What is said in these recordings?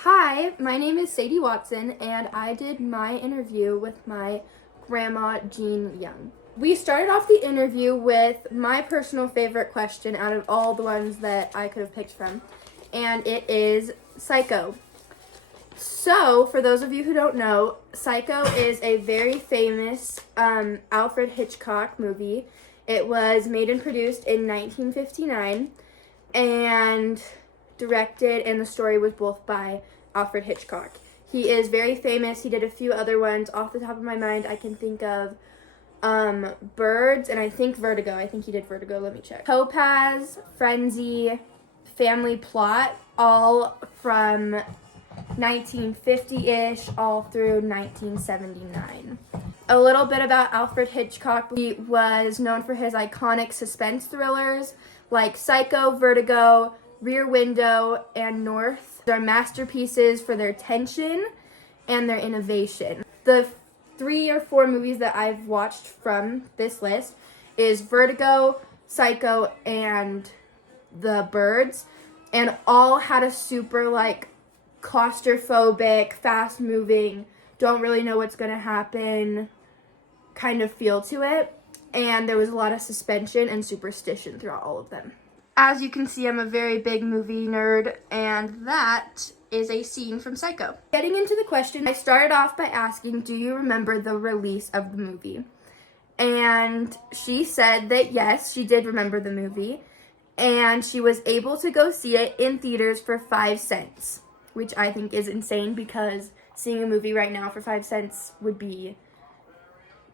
Hi, my name is Sadie Watson, and I did my interview with my grandma, Jean Young. We started off the interview with my personal favorite question out of all the ones that I could have picked from, and it is Psycho. So, for those of you who don't know, Psycho is a very famous Alfred Hitchcock movie. It was made and produced in 1959, and directed, and the story was both by Alfred Hitchcock. He is very famous. He did a few other ones. Off the top of my mind, I can think of Birds, and I think Vertigo. I think he did Vertigo. Let me check. Topaz, Frenzy, Family Plot, all from 1950-ish, all through 1979. A little bit about Alfred Hitchcock. He was known for his iconic suspense thrillers like Psycho, Vertigo, Rear Window, and North. They're masterpieces for their tension and their innovation. The 3 or 4 movies that I've watched from this list is Vertigo, Psycho, and The Birds, and all had a super claustrophobic, fast-moving, don't really know what's gonna happen kind of feel to it, and there was a lot of suspension and superstition throughout all of them. As you can see, I'm a very big movie nerd, and that is a scene from Psycho. Getting into the question, I started off by asking, do you remember the release of the movie? And she said that yes, she did remember the movie, and she was able to go see it in theaters for 5 cents, which I think is insane because seeing a movie right now for 5 cents would be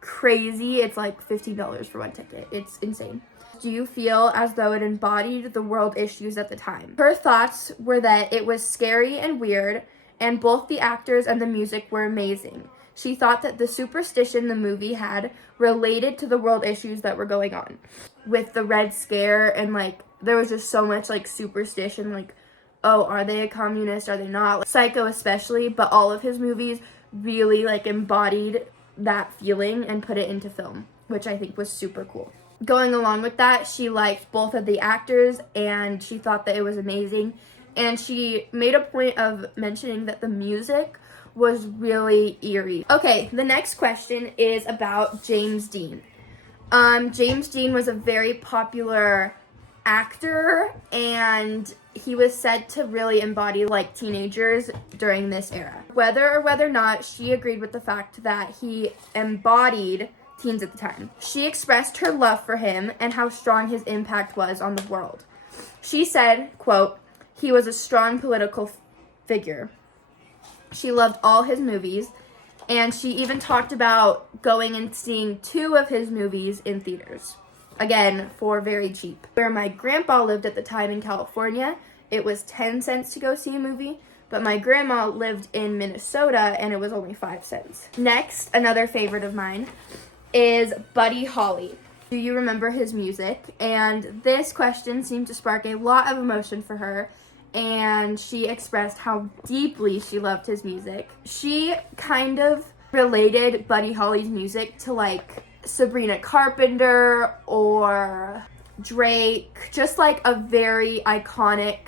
crazy. It's like $15 for one ticket. It's insane. Do you feel as though it embodied the world issues at the time? Her thoughts were that it was scary and weird, and both the actors and the music were amazing. She thought that the superstition the movie had related to the world issues that were going on. With the Red Scare, and there was just so much superstition, oh, are they a communist? Are they not? Psycho especially, but all of his movies really embodied that feeling and put it into film, which I think was super cool. Going along with that, she liked both of the actors, and she thought that it was amazing. And she made a point of mentioning that the music was really eerie. Okay, the next question is about James Dean. James Dean was a very popular actor, and he was said to really embody teenagers during this era. Whether or whether not she agreed with the fact that he embodied teens at the time. She expressed her love for him and how strong his impact was on the world. She said, quote, "He was a strong political figure." She loved all his movies, and she even talked about going and seeing 2 of his movies in theaters. Again, for very cheap. Where my grandpa lived at the time in California, it was 10 cents to go see a movie, but my grandma lived in Minnesota and it was only 5 cents. Next, another favorite of mine is Buddy Holly. Do you remember his music? And this question seemed to spark a lot of emotion for her, and she expressed how deeply she loved his music. She kind of related Buddy Holly's music to Sabrina Carpenter or Drake, just a very iconic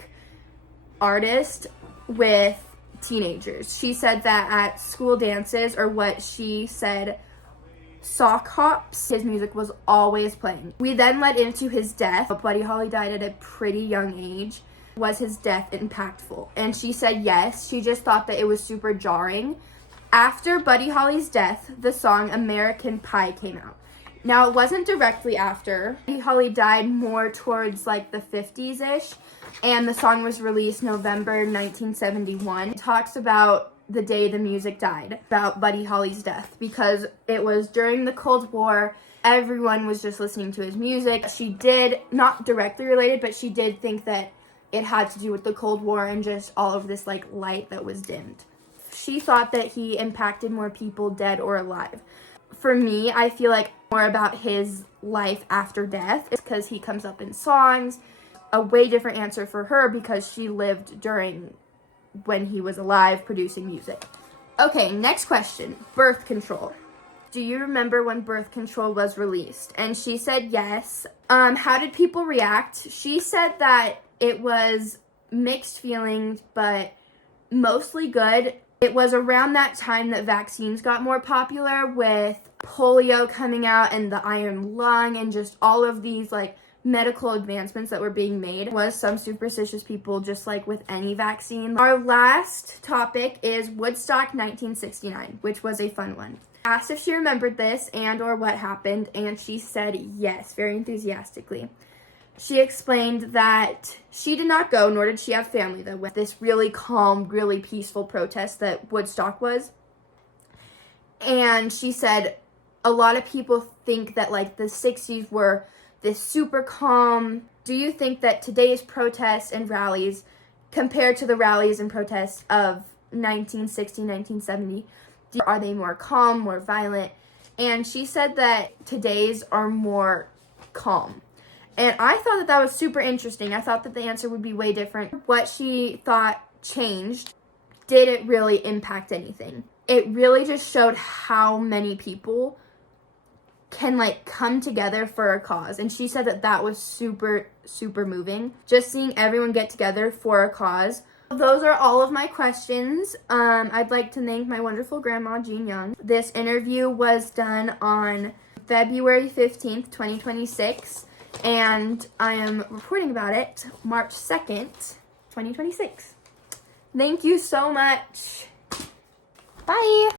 artist with teenagers. She said that at school dances, or what she said, sock hops, his music was always playing. We then led into his death. Buddy Holly died at a pretty young age. Was his death impactful? And she said yes. She just thought that it was super jarring. After Buddy Holly's death, the song American Pie came out. Now, it wasn't directly after. Buddy Holly died more towards the 50s-ish, and the song was released November 1971. It talks about the day the music died, about Buddy Holly's death, because it was during the Cold War. Everyone was just listening to his music. She did, not directly related, but she did think that it had to do with the Cold War and just all of this light that was dimmed. She thought that he impacted more people, dead or alive. For me, I feel more about his life after death. It's because he comes up in songs. A way different answer for her because she lived during when he was alive producing music. Okay, next question. Birth control. Do you remember when birth control was released? And she said yes. How did people react? She said that it was mixed feelings, but mostly good. It was around that time that vaccines got more popular, with polio coming out and the iron lung and just all of these like medical advancements that were being made. Was some superstitious people, just like with any vaccine. Our last topic is Woodstock 1969, which was a fun one. Asked if she remembered this and or what happened, and she said yes, very enthusiastically. She explained that she did not go, nor did she have family that went. This really calm, really peaceful protest that Woodstock was. And she said a lot of people think that like the 60s were this super calm. Do you think that today's protests and rallies, compared to the rallies and protests of 1960, 1970, are they more calm, more violent? And she said that today's are more calm. And I thought that that was super interesting. I thought that the answer would be way different. What she thought changed didn't really impact anything. It really just showed how many people can like come together for a cause. And she said that that was super, super moving. Just seeing everyone get together for a cause. Those are all of my questions. I'd like to thank my wonderful grandma, Jean Young. This interview was done on February 15th, 2026. And I am reporting about it March 2nd, 2026. Thank you so much. Bye.